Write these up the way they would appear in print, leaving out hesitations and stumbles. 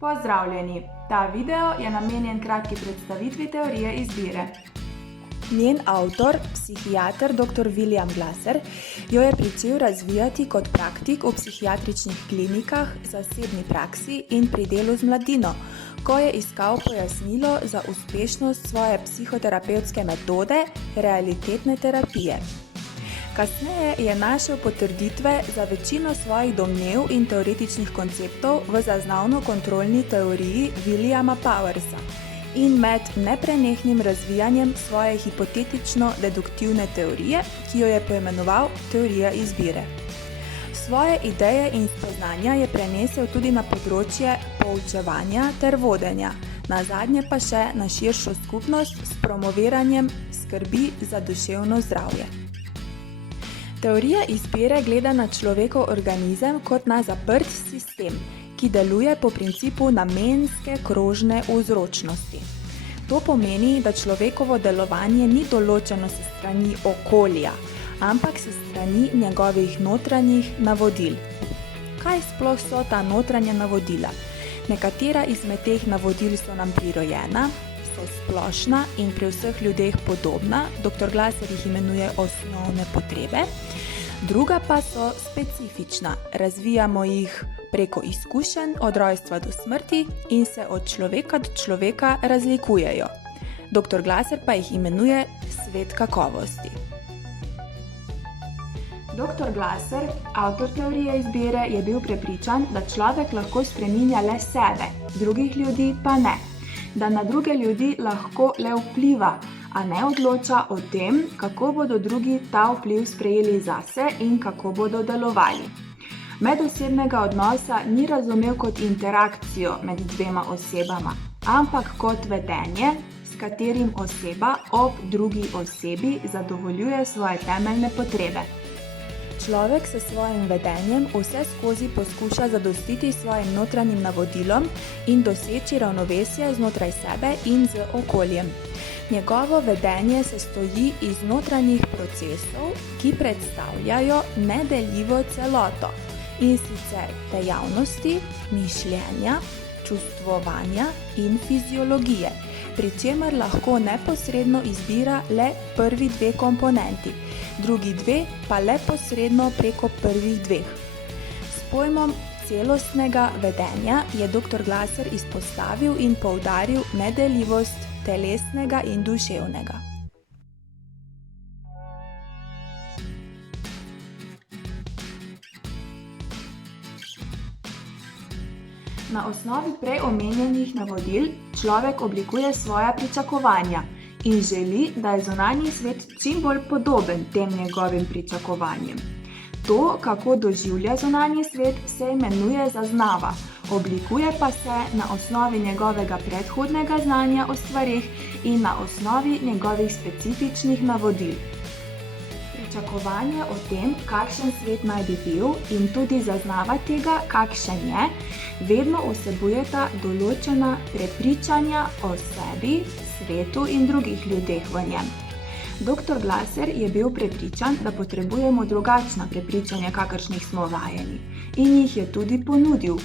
Pozdravljeni! Ta video je namenjen kratki predstavitvi teorije izbire. Njen avtor, psihiater dr. William Glasser, jo je pričel razvijati kot praktik v psihiatričnih klinikah, zasebni praksi in pri delu z mladino, ko je iskal pojasnilo za uspešnost svoje psihoterapevtske metode realitetne terapije. Kasneje je našel potrditve za večino svojih domnev in teoretičnih konceptov v zaznavno-kontrolni teoriji Williama Powersa in med neprenehnim razvijanjem svoje hipotetično-deduktivne teorije, ki jo je poimenoval teorija izbire. Svoje ideje in spoznanja je prenesel tudi na področje poučevanja ter vodenja, nazadnje pa še na širšo skupnost s promoviranjem skrbi za duševno zdravje. Teorija izbire gleda na človekov organizem kot na zaprt sistem, ki deluje po principu namenske krožne vzročnosti. To pomeni, da človekovo delovanje ni določeno s strani okolja, ampak s strani njegovih notranjih navodil. Kaj sploh so ta notranja navodila? Nekatera izmed teh navodil so nam prirojena, so splošna in pri vseh ljudeh podobna, dr. Glasser jih imenuje osnovne potrebe, druga pa so specifična, razvijamo jih preko izkušenj od rojstva do smrti in se od človeka do človeka razlikujejo. Dr. Glasser pa jih imenuje svet kakovosti. Dr. Glasser, avtor teorije izbire, je bil prepričan, da človek lahko spreminja le sebe, drugih ljudi pa ne. Da na druge ljudi lahko le vpliva, a ne odloča o tem, kako bodo drugi ta vpliv sprejeli zase in kako bodo delovali. Medosebnega odnosa ni razumel kot interakcijo med dvema osebama, ampak kot vedenje, s katerim oseba ob drugi osebi zadovoljuje svoje temeljne potrebe. Človek s svojim vedenjem vse skozi poskuša zadostiti svojim notranjim navodilom in doseči ravnovesje znotraj sebe in z okoljem. Njegovo vedenje se stoji iz notranjih procesov, ki predstavljajo nedeljivo celoto, in sicer dejavnosti, mišljenja, čustvovanja in fiziologije, pri čemer lahko neposredno izbira le prvi dve komponenti, drugi dve pa le posredno preko prvih dveh. S pojmom celostnega vedenja je dr. Glasser izpostavil in poudaril nedeljivost telesnega in duševnega. Na osnovi prej omenjenih navodil človek oblikuje svoja pričakovanja in želi, da je zunanji svet čim bolj podoben tem njegovim pričakovanjem. To, kako doživlja zunanji svet, se imenuje zaznava, oblikuje pa se na osnovi njegovega predhodnega znanja o stvareh in na osnovi njegovih specifičnih navodil. Pričakovanje o tem, kakšen svet naj bi bil, in tudi zaznava tega, kakšen je, vedno vsebujeta določena prepričanja o sebi, svetu in drugih ljudeh v njem. Dr. Glasser je bil prepričan, da potrebujemo drugačna prepričanja, kakršnih smo vajeni, in jih je tudi ponudil.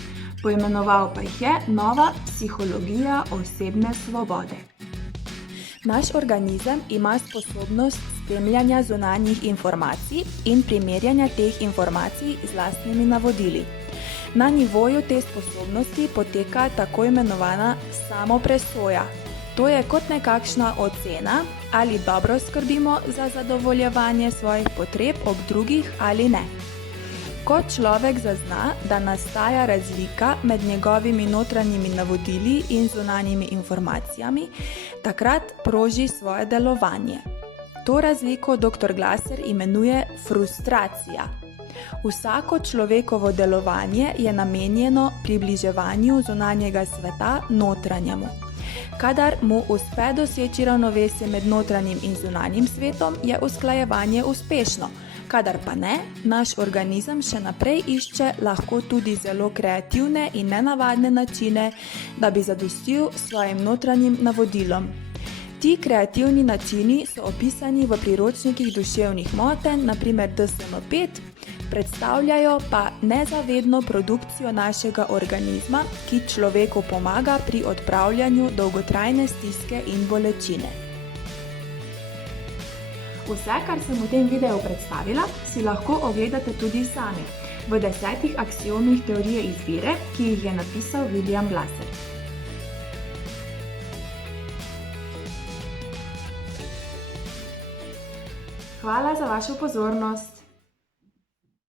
Poimenoval pa jih je nova psihologija osebne svobode. Naš organizem ima sposobnost spremljanja zunanjih informacij in primerjanja teh informacij z lastnimi navodili. Na nivoju te sposobnosti poteka tako imenovana samopresoja. To je kot nekakšna ocena, ali dobro skrbimo za zadovoljevanje svojih potreb ob drugih ali ne. Ko človek zazna, da nastaja razlika med njegovimi notranjimi navodili in zunanjimi informacijami, takrat proži svoje delovanje. To razliko dr. Glasser imenuje frustracija. Vsako človekovo delovanje je namenjeno približevanju zunanjega sveta notranjemu. Kadar mu uspe doseči ravnovesje med notranjim in zunanjim svetom, je usklajevanje uspešno. Kadar pa ne, naš organizem še naprej išče lahko tudi zelo kreativne in nenavadne načine, da bi zadostil svojim notranjim navodilom. Ti kreativni načini so opisani v priročnikih duševnih motenj, na primer DSM-5, predstavljajo pa nezavedno produkcijo našega organizma, ki človeku pomaga pri odpravljanju dolgotrajne stiske in bolečine. Vse, kar sem v tem videu predstavila, si lahko ogledate tudi sami v 10 aksiomih teorije izbire, ki jih je napisal William Glasser. Hvala za vašo pozornost!